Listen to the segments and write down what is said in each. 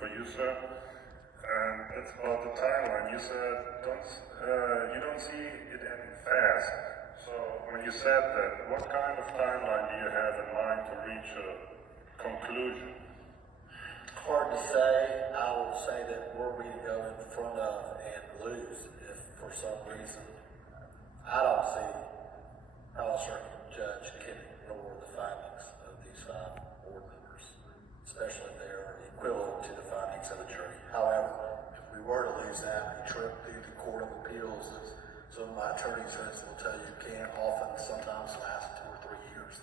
for you, sir. And it's about the timeline. You said you don't see it ending fast. So when you said that, what kind of timeline do you have in mind to reach a conclusion? Hard to say. I will say that were we to go in front of and lose, if for some reason, I don't see how a circuit judge can ignore the findings of these 5 board members, especially if they are equivalent to the findings of the jury. However, if we were to lose that, a trip through the Court of Appeals, as some of my attorney friends will tell you, can often sometimes last 2 or 3 years.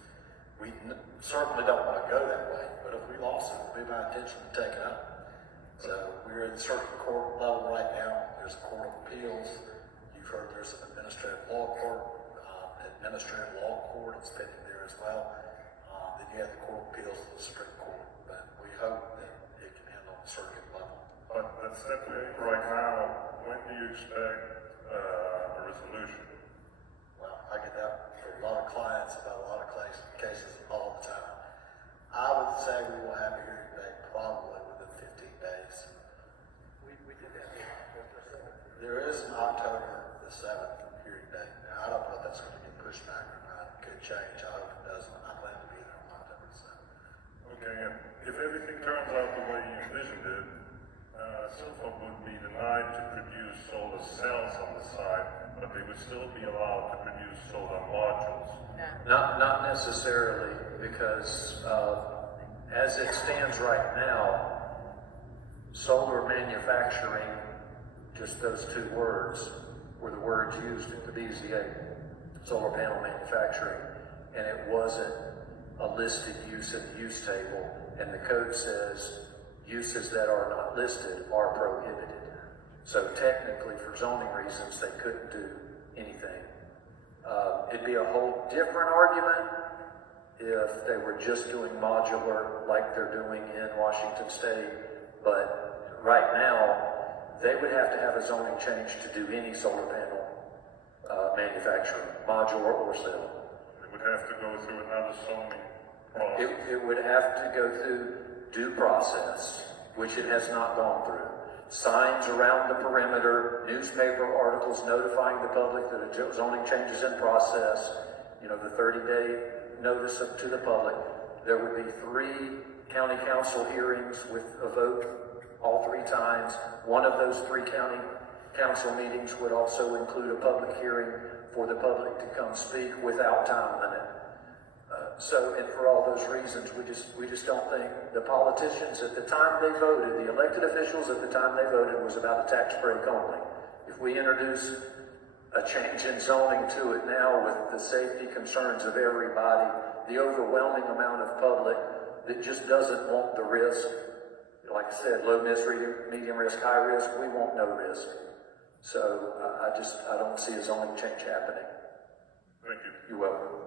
We certainly don't want to go that way, but if we lost it, it would be my intention to take it up. So we're in the circuit court level right now. There's a Court of Appeals. You've heard there's an administrative law court. It's pending there as well. Then you have the Court of Appeals to the Supreme Court. But we hope that it can end on the circuit level. But that's definitely right now. When do you expect a resolution? Well, I get that from a lot of clients about a lot of cases all the time. I would say we will have a hearing date probably within 15 days. We did that. There is an October the 7th hearing date. Now, I don't know if that's going to get pushed back or not. It could change. I hope it doesn't. I plan to be there on October the 7th. Okay, and if everything turns out the way you envisioned it, Silva would be denied to produce solar cells on the site, but they would still be allowed to produce solar modules. Not necessarily, because as it stands right now, solar manufacturing, just those 2 words, were the words used at the BZA, solar panel manufacturing, and it wasn't a listed use in the use table, and the code says uses that are not listed are prohibited. So technically, for zoning reasons, they couldn't do anything. It'd be a whole different argument if they were just doing modular like they're doing in Washington State, but right now, they would have to have a zoning change to do any solar panel manufacturing, modular or cell. It would have to go through another zoning process. It would have to go through due process, which it has not gone through. Signs around the perimeter, newspaper articles notifying the public that a zoning change is in process, the 30-day notice to the public. There would be 3 county council hearings with a vote all 3 times. One of those 3 county council meetings would also include a public hearing for the public to come speak without time limit. And for all those reasons, we just don't think the politicians at the time they voted, the elected officials at the time they voted, was about a tax break only. If we introduce a change in zoning to it now with the safety concerns of everybody, the overwhelming amount of public that just doesn't want the risk, like I said, low risk, medium risk, high risk, we want no risk. So I don't see a zoning change happening. Thank you. You're welcome.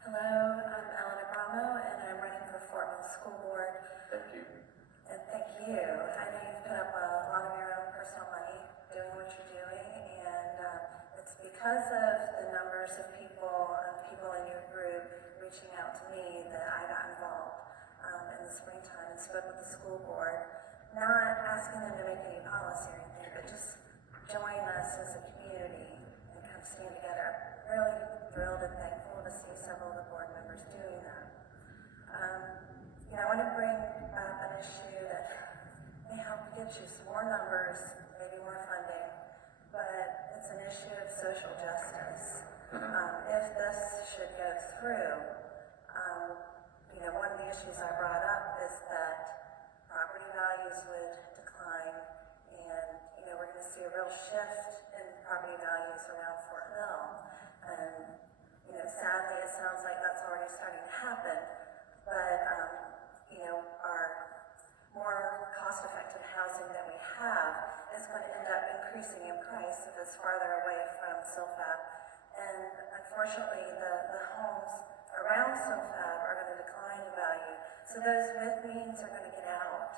Hello, I'm Ellen Abramo, and I'm running for Fort Mill School Board. Thank you. And thank you. I know you've put up a lot of your own personal money doing what you're doing, and it's because of the numbers of people in your group reaching out to me that I got involved in the springtime and spoke with the school board, not asking them to make any policy or anything, but just join us as a community and kind of stand together. Really thrilled and thankful to see several of the board members doing that. I want to bring up an issue that may help get you some more numbers, maybe more funding, but it's an issue of social justice. If this should go through, one of the issues I brought up is that property values would decline, and we're going to see a real shift in property values around Fort Mill. And sadly, it sounds like that's already starting to happen. But our more cost-effective housing that we have is going to end up increasing in price if it's farther away from SILFAB. And unfortunately, the homes around SILFAB are going to decline in value. So those with means are going to get out,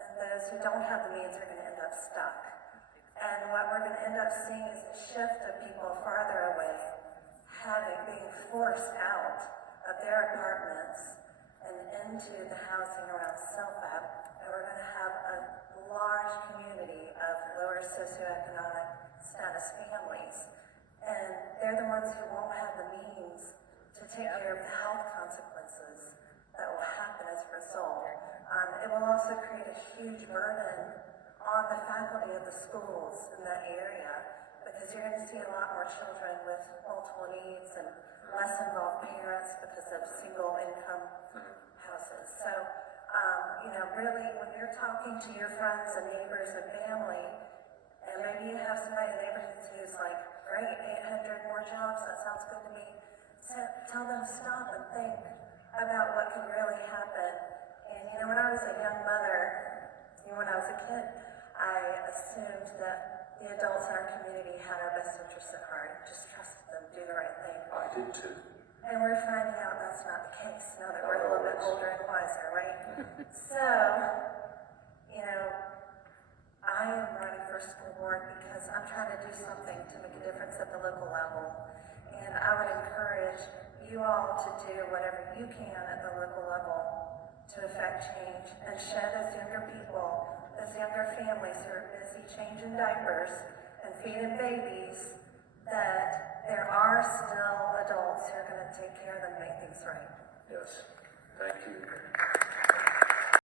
and those who don't have the means are going to end up stuck. And what we're going to end up seeing is a shift of people farther away, being forced out of their apartments and into the housing around Selphab, and we're going to have a large community of lower socioeconomic status families. And they're the ones who won't have the means to take care of the health consequences that will happen as a result. It will also create a huge burden on the faculty of the schools in that area, because you're going to see a lot more children with multiple needs and less involved parents because of single income houses. So, really, when you're talking to your friends and neighbors and family, and maybe you have somebody in the neighborhood who's like, great, 800 more jobs, that sounds good to me. So tell them stop and think about what can really happen. And when I was a young mother, when I was a kid, I assumed that the adults in our community had our best interests at heart, just trusted them, do the right thing. I did too. And we're finding out that's not the case now that we're a little bit older and wiser, right? So, I am running for school board because I'm trying to do something to make a difference at the local level. And I would encourage you all to do whatever you can at the local level to affect change and show those younger people, those younger families who are busy changing diapers and feeding babies, that there are still adults who are going to take care of them and make things right. Yes. Thank you.